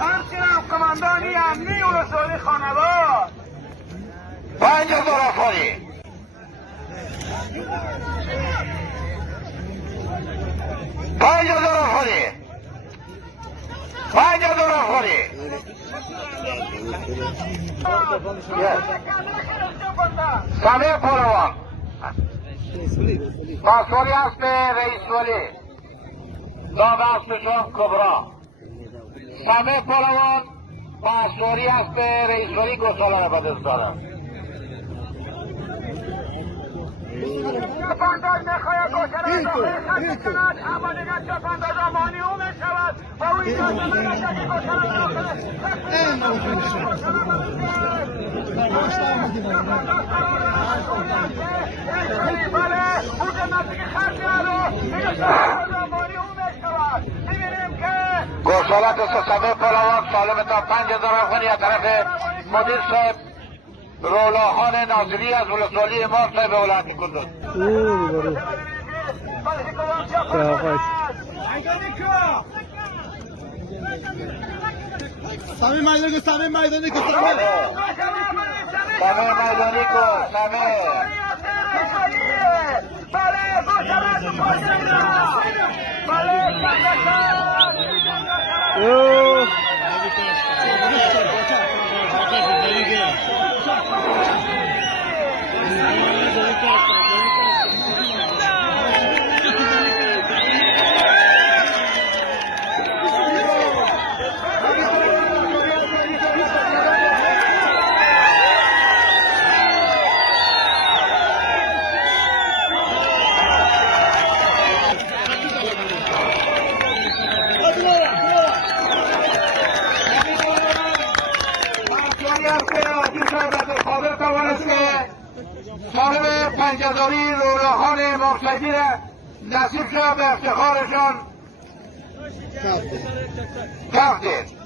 همچنین کماندانی امنی و رسولی خانوار 5000 افغانی 5000 افغانی 5000 افغانی سامع پهلوان پاسوری است رئیس ولی داد استشان کبرا سامع پهلوان پاسوری است رئیس ولی گوساله به دست دارد جفانداز میخواید گوشران داخل خط کند اما دیگر جفانداز آمانی او میشود و او اجازه ندهد که گوشران داخل گوساله دست سامع پهلوان سالم تا 5000 افغانی از طرف مدیر صاحب رولاخان ناظری از ولسوالی امام صاحب ولایت کندوز سامع میدانی کو سامع میدانی کو سامع میدانی کو سامع صاحب پنجه‌داری رولاخان مرتضی نصیب شد به افتخارشان تختید